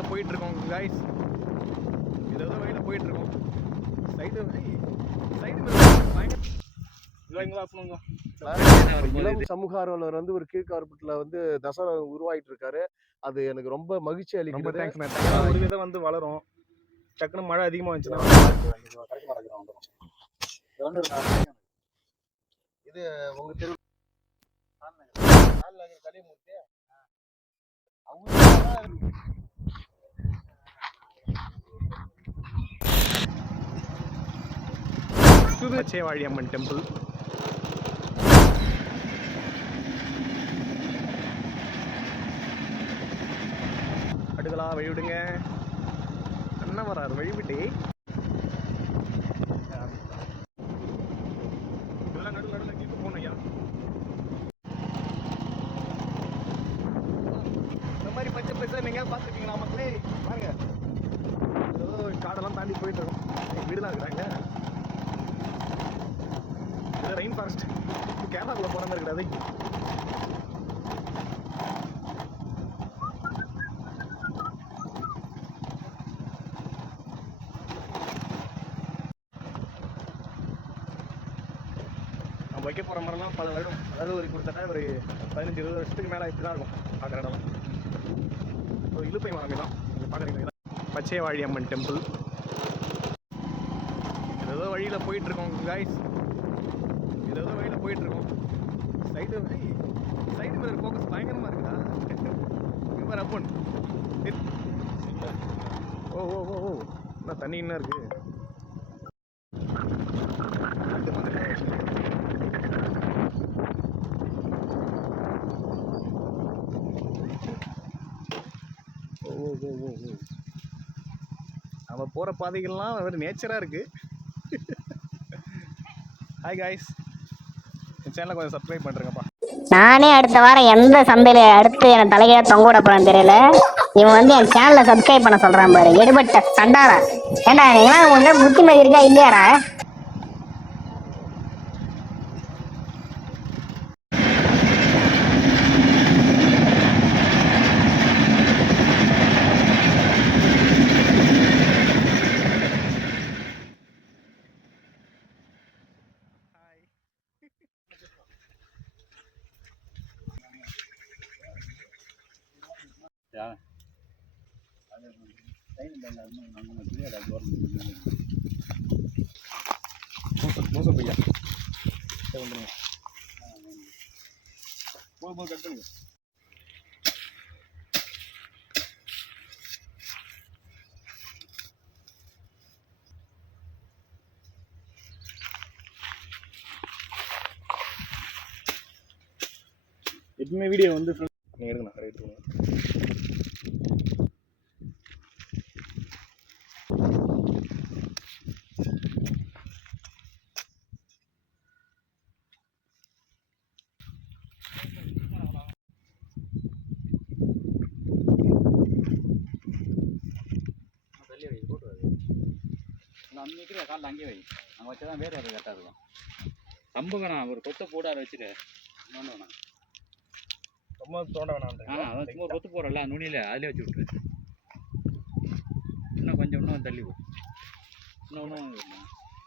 வழியில் போயிட்டு இருக்கோம் காய்ஸ் ஏதோ வழியில் போயிட்டு இருக்கோம் சைடு சைடு இளம் சமூக ஆர்வலர் வந்து ஒரு கீழ்கார்பெட்ல வந்து தசரா உருவாயிட்டு இருக்காரு அது எனக்கு ரொம்ப மகிழ்ச்சி அளிக்கிறது ஒரு விதம் வந்து வளரும் டக்குன்னு மழை அதிகமாக வந்துச்சுன்னா இது உங்க தெரு நாலுநகர் கலிமூர்த்தி அவங்க பச்சைவாழி அம்மன் டெம்பிள். அடுகளா வழிவிடுங்க. அண்ணன் வராரு வழிவிட்டு. இதெல்லாம் நடுவில் நடுவில் கீழே போகணும் ஐயா. இந்த மாதிரி பச்சை பச்சை நீங்க பார்த்துருக்கீங்களா மக்களே பாருங்க ஏதோ காடெல்லாம் தாண்டி போயிட்டு இருக்கோம் வீடுலாம் இருக்கிறாங்க இது ரெயின் ஃபாரஸ்ட் கேரளாக்குள்ள நம்ம வைக்க போகிற மரம்லாம் பல வருடம் அதாவது ஒரு கொடுத்தாட்டா ஒரு பதினஞ்சு இருபது வருஷத்துக்கு மேலே இப்படி தான் இருக்கும் பார்க்குற இடம். ஒரு இழுப்பை மரமே தான் பார்க்குறீங்க பச்சை வாழி அம்மன் டெம்பிள் ஏதோ வழியில் போயிட்டுருக்கோம் காய்ஸ் ஏதோ வழியில் போயிட்டுருக்கோம் சைடு சைடு மிரர் ஃபோக்கஸ் பயங்கரமாக இருக்குதா இவர் அப்பன். ஓ ஓ ஓ ஓ. என்ன தண்ணி என்ன இருக்குது ஓ ஓ ஓ ஓ ஓ. நம்ம போகிற பாதைகள்லாம் ஒரு நேச்சராக இருக்குது ஹாய் காய்ஸ் சேனலை கொஞ்சம் சப்ஸ்கிரைப் பண்ணுறேங்கப்பா நானே அடுத்த வாரம் எந்த சந்தையில அடுத்து என் தலையில தொங்க விட போறேன்னு தெரியல. இவன் வந்து என் சேனலை சப்ஸ்கிரைப் பண்ண சொல்றான் பாரு. எடுபட்ட சண்டாரா ஏண்டா நீங்களாம் உங்களுக்கு புத்திமதி இருக்கா இல்லையாடா? மோசம் பையா வந்துடுங்க போக போக கட் பண்ணுங்க எப்பவுமே வீடியோ வந்து நீங்கள் எடுக்கணும் கரெக்ட் எடுத்துக்கணும் தள்ளி வை போட்டு வை நான் அங்கே நிற்கிற காலில் அங்கேயே வச்சா தான் வேறு யாரும் கரெக்டாக இருக்கும். கம்புங்கண்ணா ஒரு கொத்தை போடாத வச்சுட்டு இன்னொன்று வேணாம் ரொம்ப தோண்ட வேணாம் ஆ அதான் சும்மா கொத்து போடுறல நுனியில் அதிலே வச்சு விட்ரு இன்னும் கொஞ்சம் இன்னும் தள்ளி போ. இன்னும் இன்னும்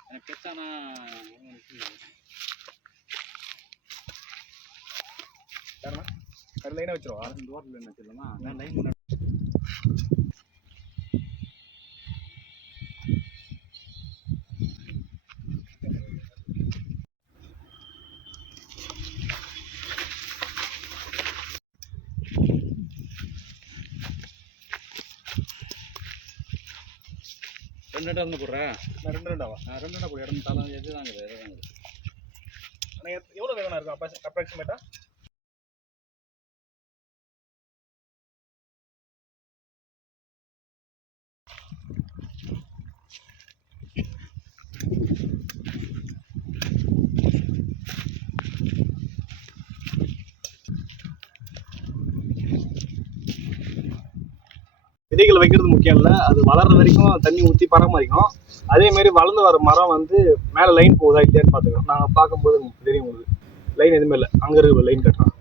எனக்கு பெருசானா அது லைனாக வச்சிருவா? இந்த ஓட்டில் என்ன சொல்லலாமா நான் லைன் ரெண்டு ரெண்டு வந்து போடுறேன் நான் ரெண்டு ரெண்டாவா? நான் ரெண்டு ரெண்டா போடு. இடம் தலை எது தாங்க எது தாங்க எவ்வளோ வேகமாக இருக்கும் அப்போ அப்ராக்சிமேட்டாக விதைகள் வைக்கிறது முக்கியம் இல்லை. அது வளர்ற வரைக்கும் தண்ணி ஊற்றி பராமரிக்கணும். அதே மாதிரி வளர்ந்து வர மரம் வந்து மேலே லைன் போகுதா இல்லையான்னு பார்த்துக்கணும் நாங்கள் பார்க்கும்போது தெரியும் உங்களுக்கு. லைன் எதுவுமே இல்லை. அங்கே இருக்கு லைன் கட்டுறோம்.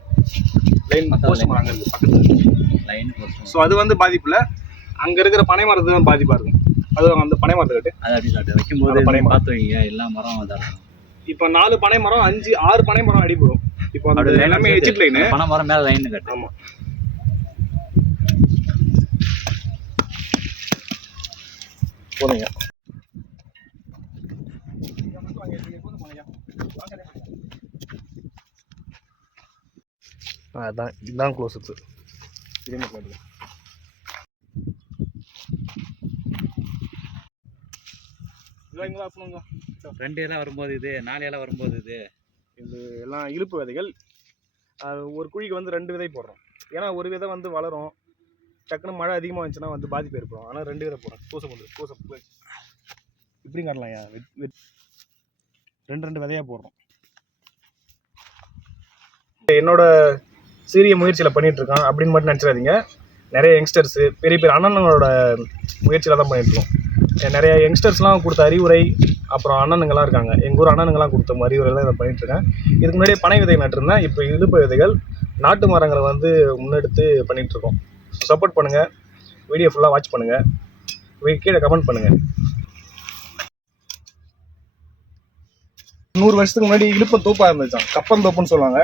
Line post. மரம் அங்கே இருக்குது பக்கத்தில். லைன் போட்டு ஸோ அது வந்து பாதிப்பு இல்லை. அங்க இருக்கிற பனை மரத்து தான் பாதிப்பா இருக்கும். அது அந்த பனை மரத்தை கட்டு. அது அப்படி சாப்பிட்டு வைக்கும்போது பனை. பார்த்து வைங்க. எல்லா மரம் இருக்கும். இப்போ நாலு பனை மரம் அஞ்சு ஆறு பனை மரம் அடிபடும். இப்போ அந்த எல்லாமே எஜிட் லைனு பனை மரம் மேலே லைன் கட்டு. போதுங்க அதான் இதுதான் இதே மாதிரி பாருங்க. இதோ பண்ணுங்க ரெண்டு இலை வரும்போது இது நாலு இலை வரும்போது இது. இது எல்லாம் இழுப்பு விதைகள். ஒரு குழிக்கு வந்து ரெண்டு விதை போடுறோம். ஏன்னா ஒரு விதை வந்து வளரும். டக்குன்னு மழை அதிகமாக வந்துச்சுன்னா வந்து பாதிப்பு ஏற்படும். ஆனால் ரெண்டு விதை போடுறோம் பூசை பண்ணுறது பூசை பூ இப்படியும் காட்டலாம் ஏன் ரெண்டு ரெண்டு விதையாக போடுறோம். என்னோட சீரிய முயற்சியில் பண்ணிகிட்ருக்கான் இருக்கான். அப்படின்னு மட்டும் நினச்சிடாதீங்க. நிறைய யங்ஸ்டர்ஸு பெரிய பெரிய அண்ணனுங்களோட முயற்சியில் தான் பண்ணிகிட்ருக்கோம் நிறைய யங்ஸ்டர்ஸ்லாம் கொடுத்த அறிவுரை அப்புறம் அண்ணனுங்களாம் இருக்காங்க. எங்கள் ஊர் அண்ணனுங்களாம் கொடுத்த அறிவுரைலாம் இதை பண்ணிகிட்ருக்கேன் இதுக்கு முன்னாடியே பனை விதை நட்டிருந்தேன். இப்போ இழுப்பு விதைகள் நாட்டு மரங்களை வந்து முன்னெடுத்து பண்ணிகிட்ருக்கோம் சப்போர்ட் பண்ணுங்கள் வீடியோ ஃபுல்லாக வாட்ச் பண்ணுங்கள் கீழே கமெண்ட் பண்ணுங்கள் நூறு வருஷத்துக்கு முன்னாடி இழுப்ப தோப்பாக இருந்துச்சான் கப்பரம் தோப்புன்னு சொல்லுவாங்க.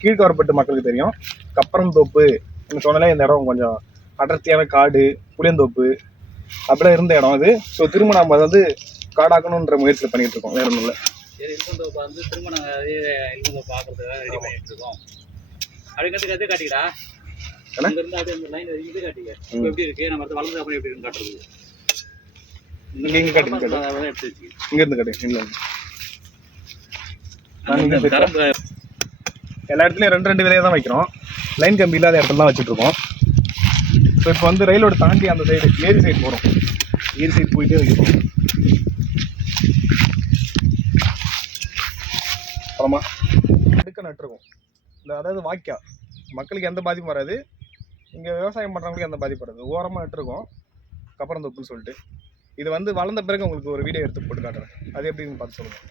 கீழ்காரப்பட்டு மக்களுக்கு தெரியும். கப்பரம் தோப்பு. சொன்னாலே இந்த இடம் கொஞ்சம் அடர்த்தியான காடு புளியந்தோப்பு. அப்படிலாம் இருந்த இடம் அது. ஸோ திரும்ப நம்ம அதை வந்து காடாக்கணுன்ற முயற்சியில் பண்ணிகிட்டு இருக்கோம். வேற ஒன்றும் இல்லை. சரி வந்து திரும்ப நாங்கள் ரெடி பண்ணிட்டு இருக்கோம். அப்படிங்கிறது கற்று காட்டிக்கடா எல்லா இடத்துலையும் ரெண்டு ரெண்டு விதையை தான் வைக்கிறோம். லைன் கம்பி இல்லாத இடத்துல தான் வச்சுட்டு இருக்கோம் ஸோ இப்போ வந்து ரயிலோட தாண்டி அந்த சைடு ஏரி சைடு போகிறோம் ஏரி சைடு போயிட்டே வைக்கிறோம் அப்புறமா அடுக்க நட்டுருக்கோம். இந்த அதாவது வாய்க்கா. மக்களுக்கு எந்த பாதிப்பும் வராது. இங்கே விவசாயம் பண்ணுறவங்களுக்கு எந்த பாதிப்பும் வராது. ஓரமாக நட்டுருக்கோம் கப்பரம் தொப்புன்னு சொல்லிட்டு. இது வந்து வளர்ந்த பிறகு உங்களுக்கு ஒரு வீடியோ எடுத்து போட்டு காட்டுறேன். அது எப்படின்னு பார்த்து சொல்லுங்கள்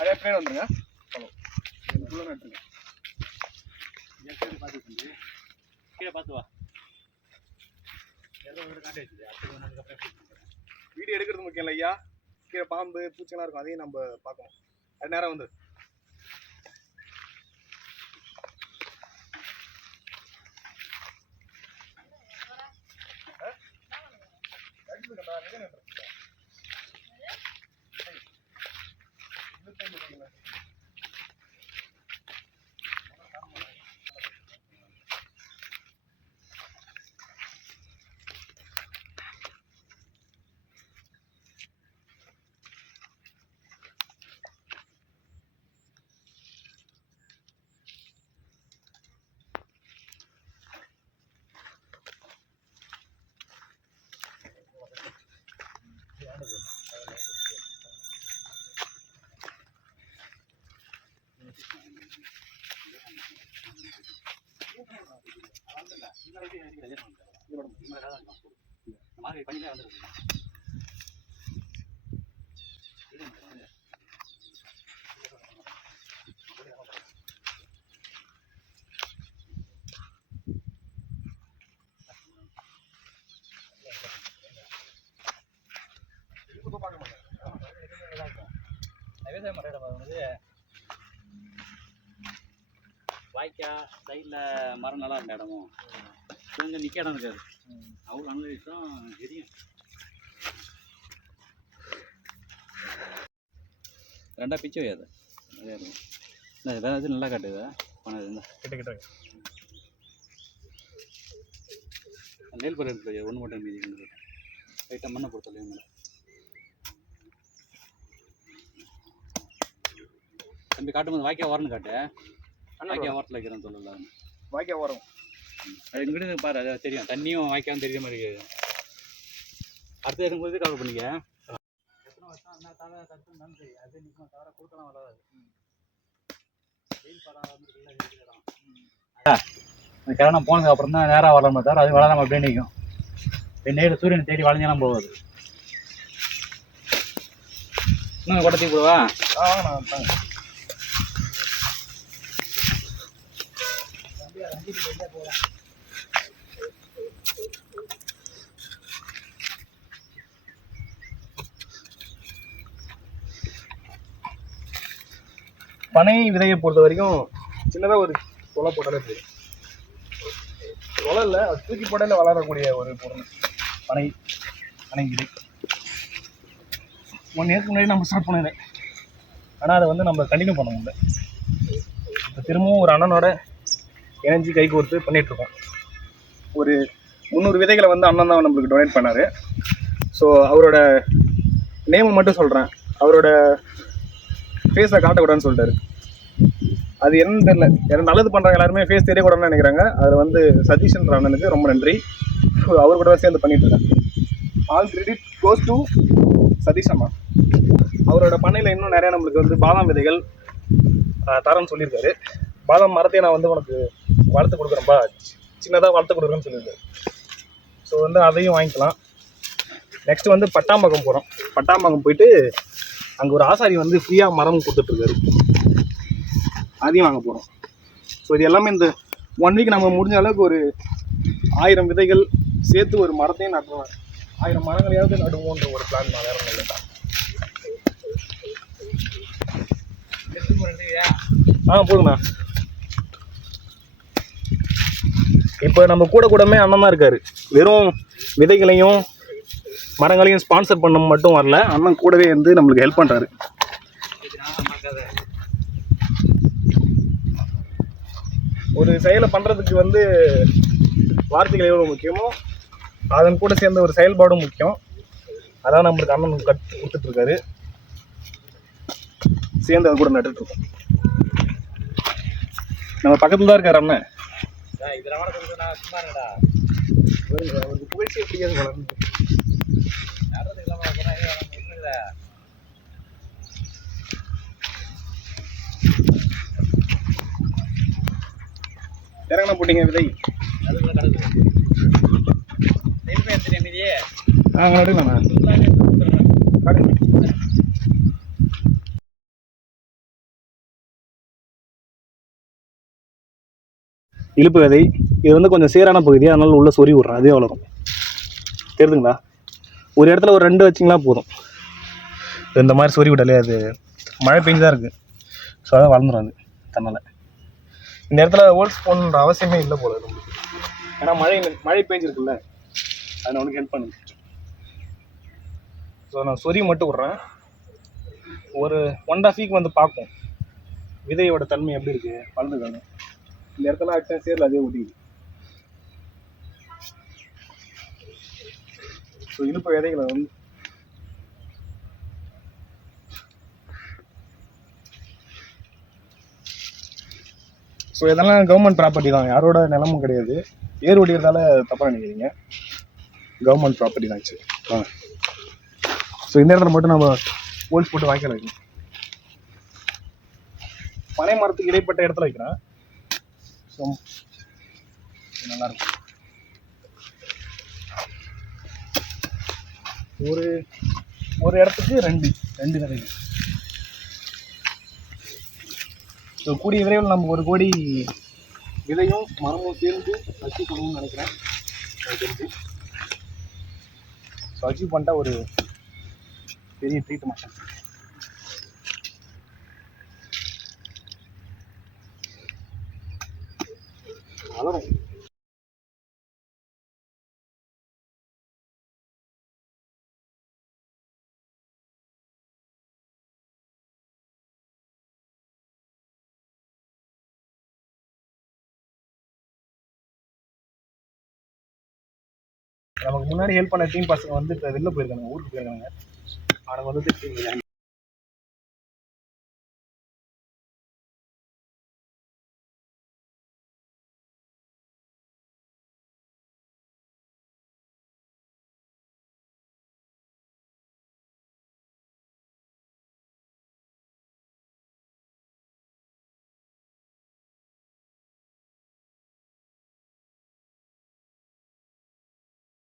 அதே அப்படியே வந்துருங்க? இதுக்குள்ள நட்டுருங்க கீழே பார்த்து வா? வீடியோ எடுக்கிறது முக்கியம் இல்லை ஐயா. கீழே பாம்பு பூச்சிலாம் இருக்கும். அதையும் நம்ம பார்க்கணும். அது நேரம் வந்து. இந்த மாதிரி பண்ணிதான் இடம் வாய்க்கா சைடில் மரம் நல்லா இருக்க இடமும்? கொஞ்சம் நிற்க இடம் இருக்காது அவ்வளோ அனுபவிச்சோம் தெரியும். ரெண்டா பிச்சு வையாது. அதே இந்த வேறு இது நல்லா காட்டுது பணம் இருந்தா கிட்ட கிட்ட. நெல் இருக்கு ஒன்று மட்டும் மீதி லைட்டாக மண்ணை பொறுத்தல மேலே. தம்பி காட்டும்போது வாய்க்கா வரணும் காட்டு. வாய்க்கா ஓரத்தில் வைக்கிறேன்னு சொல்லல. வாய்க்கா வரும் அது இங்கிட்டு பாரு அது தெரியும். தண்ணியும் வாய்க்காவும் தெரியுற மாதிரி இருக்குது. அடுத்து இருக்கும்போது கவர் பண்ணிக்க? எத்தனை வருஷம் அந்த தலை தடுத்து நன்றி. அது நிற்கும் தவிர கொடுக்கலாம் வராது வெயில் அந்த கிழமை போனதுக்கு அப்புறம் தான் நேராக வரலாமே தவிர அது வளராம அப்படியே நிற்கும் நேரு சூரியனை தேடி வளைஞ்செல்லாம் போகாது. இன்னும் கொடத்தி போடுவா? ஆ நான் பனை விதையை பொறுத்த வரைக்கும் சின்னதாக ஒரு தொலை போட்டாலே போதும் தொலை இல்லை அது தூக்கி போட்டாலே வளரக்கூடிய ஒரு பொருள். பனை பனை விதை. ஒன் இயர்க்கு முன்னாடி நம்ம ஸ்டார்ட் பண்ணிடுறேன் ஆனால் அதை வந்து நம்ம கண்டினியூ பண்ண முடியல இப்போ திரும்பவும் ஒரு அண்ணனோட இணைஞ்சு கை கோர்த்து பண்ணிகிட்ருக்கோம் ஒரு முந்நூறு விதைகளை வந்து அண்ணன் தான் நம்மளுக்கு டொனேட் பண்ணார். ஸோ அவரோட நேமை மட்டும் சொல்கிறேன் அவரோட ஃபேஸை காட்டக்கூடாதுன்னு சொல்லிட்டாரு. அது என்னன்னு தெரியல. ஏன்னா நல்லது பண்ணுறாங்க எல்லாருமே ஃபேஸ் தெரியக்கூடாதுன்னு நினைக்கிறாங்க. அதில் வந்து சதீஷ்ன்ற அண்ணனுக்கு ரொம்ப நன்றி. அவர் கூட சேர்ந்து பண்ணிட்டு இருக்காங்க all credit goes to Satish அம்மா. அவரோட பண்ணையில் இன்னும் நிறையா நம்மளுக்கு வந்து பாதாம் விதைகள் ஆஹ், தரேன்னு சொல்லியிருக்காரு. பாதாம் மரத்தை நான் வந்து உனக்கு வளர்த்து கொடுக்குறேன்ப்பா சின்னதாக வளர்த்து கொடுக்குறேன்னு சொல்லியிருக்காரு. ஸோ வந்து அதையும் வாங்கிக்கலாம். நெக்ஸ்ட் வந்து பட்டாம்பகம் போகிறோம் பட்டாம்பகம் போயிட்டு அங்கே ஒரு ஆசாரி வந்து ஃப்ரீயாக மரம் கொடுத்துட்ருக்காரு. அதையும் வாங்க போகிறோம் ஸோ இது எல்லாமே இந்த ஒன் வீக் நம்ம முடிஞ்ச அளவுக்கு ஒரு ஆயிரம் விதைகள் சேர்த்து ஒரு மரத்தையும் நட்டுருவேன் ஆயிரம் மரங்களையாவது நடுவோன்ற ஒரு பிளான் நான் வேற இல்லை. ஆ போதுண்ணா இப்போ நம்ம கூட கூடமே அண்ணன் தான் இருக்காரு. வெறும் விதைகளையும் மரங்களையும் ஸ்பான்சர் பண்ண மட்டும் வரல. அண்ணன் கூடவே இருந்து நம்மளுக்கு ஹெல்ப் பண்ணுறாரு ஒரு செயலை பண்ணுறதுக்கு வந்து வார்த்தைகள் எவ்வளோ முக்கியமோ அதன் கூட சேர்ந்த ஒரு செயல்பாடும் முக்கியம். அதான் நம்மளுக்கு அண்ணன் கட் கொடுத்துட்ருக்காரு. சேர்ந்து அது கூட நட்டுட்ருக்கோம் நம்ம பக்கத்தில் தான் இருக்கார் அண்ணன். அவருக்கு அவருக்கு புகழ்ச்சியை பிடிக்காது வளர்ந்து இறங்கின போட்டீங்க விதை. ஆ இழுப்பு விதை. இது வந்து கொஞ்சம் சேரான பகுதி அதனால உள்ள சொறி விட்றேன். அதே வளரும் தெரியுதுங்களா ஒரு இடத்துல ஒரு ரெண்டு வச்சிங்களா போதும். இந்த மாதிரி சொறி விட்டாலே அது மழை பெஞ்சு தான் இருக்குது ஸோ அதான் வளர்ந்துடும் அது தன்னால். இந்த இடத்துல ஹோல்ஸ் போடணுன்ற அவசியமே இல்லை போல நம்மளுக்கு. ஏன்னா மழை மழை பெஞ்சிருக்குல்ல. அது உனக்கு ஹெல்ப் பண்ணுது. ஸோ நான் சொறி மட்டும் விட்றேன். ஒரு ஒன் ஆஃப் வீக் வந்து பார்க்கும். விதையோட தன்மை எப்படி இருக்குது வளர்ந்துக்கணும் இந்த இடத்துல அடிச்சா சேரில் அதே ஒட்டிக்குது. ஸோ இழுப்பு விதைகளை வந்து ஸோ இதெல்லாம் கவர்மெண்ட் ப்ராப்பர்ட்டி தான். யாரோட நிலமும் கிடையாது. ஏர் ஒடிக்கிறதால தப்பாக நினைக்கிறீங்க கவர்மெண்ட் ப்ராப்பர்ட்டி தான் சரி ஆ. ஸோ இந்த இடத்துல மட்டும் நம்ம போல்ஸ் போட்டு வாய்க்கால் வைக்கணும். பனை மரத்துக்கு இடைப்பட்ட இடத்துல வைக்கிறேன். ஸோ நல்லா ஒரு ஒரு இடத்துக்கு ரெண்டு ரெண்டு விதைகள் ஸோ கூடிய விரைவில் நம்ம ஒரு கோடி விதையும் மரமும் சேர்ந்து அச்சீவ் பண்ணணும்னு நினைக்கிறேன். தெரிஞ்சு. ஸோ அச்சீவ் பண்ணிட்டா ஒரு பெரிய ட்ரீட் மாட்டேன் வளரும். நமக்கு முன்னாடி ஹெல்ப் பண்ண டீம் பசங்க வந்து இப்போ வெளில போயிருக்காங்க ஊருக்கு போயிருக்காங்க அவனுக்கு வந்து